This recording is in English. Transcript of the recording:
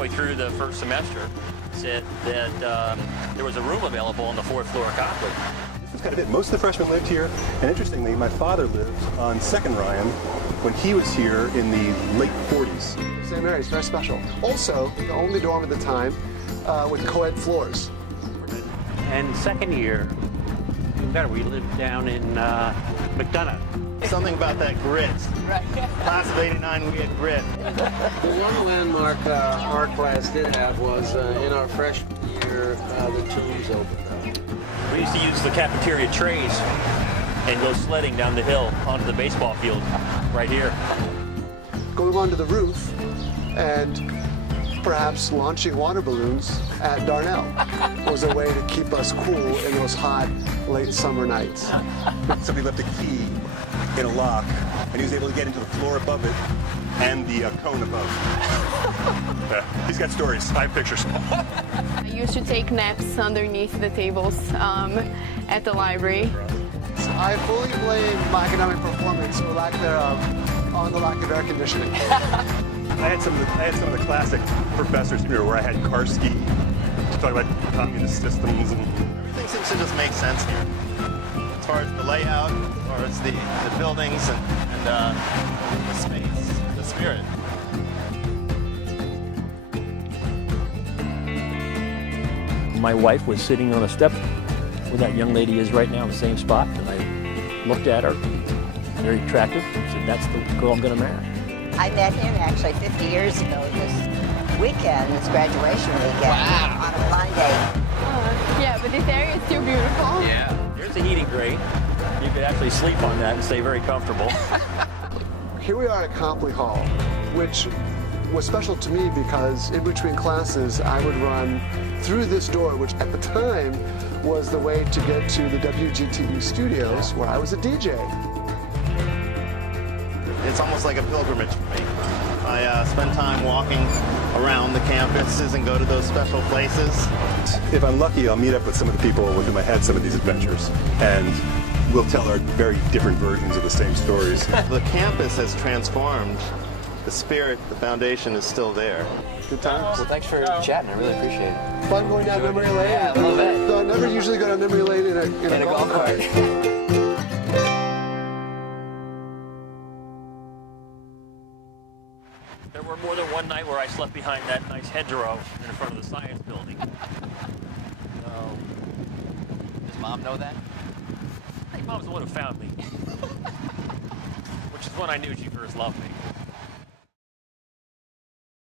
halfway through the first semester, said that there was a room available on the 4th floor of Copley. This was kind of it. Most of the freshmen lived here, and interestingly, my father lived on 2nd Ryan when he was here in the late 40s. St. Mary's, very special. Also, the only dorm at the time with co-ed floors. And second year, we lived down in McDonough. Something about that grit. Right. Class of '89, we had grit. The one landmark our class did have was in our freshman year, the tombs opened up. We used to use the cafeteria trays and go sledding down the hill onto the baseball field right here. Going onto the roof and perhaps launching water balloons at Darnell was a way to keep us cool in those hot, late summer nights. Somebody left a key in a lock, and he was able to get into the floor above it and the cone above. He's got stories. I have pictures. I used to take naps underneath the tables at the library. I fully blame my academic performance, or lack thereof, on the lack of air conditioning. I had some of the classic professors here where I had Karski talk about communist systems, and everything seems to just make sense here. As far as the layout, as far as the buildings and the space, the spirit. My wife was sitting on a step where that young lady is right now in the same spot, and I looked at her, very attractive, and said, that's the girl I'm going to marry. I met him actually 50 years ago this weekend, this graduation weekend. Wow. On a blind date. Yeah, but this area is still beautiful. Yeah. Here's a heating grate. You could actually sleep on that and stay very comfortable. Here we are at Copley Hall, which was special to me because in between classes I would run through this door, which at the time was the way to get to the WGTV studios where I was a DJ. It's almost like a pilgrimage for me. I spend time walking around the campuses and go to those special places. If I'm lucky, I'll meet up with some of the people with whom I had some of these adventures, and we'll tell our very different versions of the same stories. The campus has transformed. The spirit, the foundation is still there. Good times. Well, thanks for chatting. I really appreciate it. Fun going down memory lane. Yeah, a little bit. So I never usually go down memory lane in a golf cart. There were more than one night where I slept behind that nice hedgerow in front of the science building. So, does Mom know that? I think Mom's the one who found me. Which is when I knew she first loved me.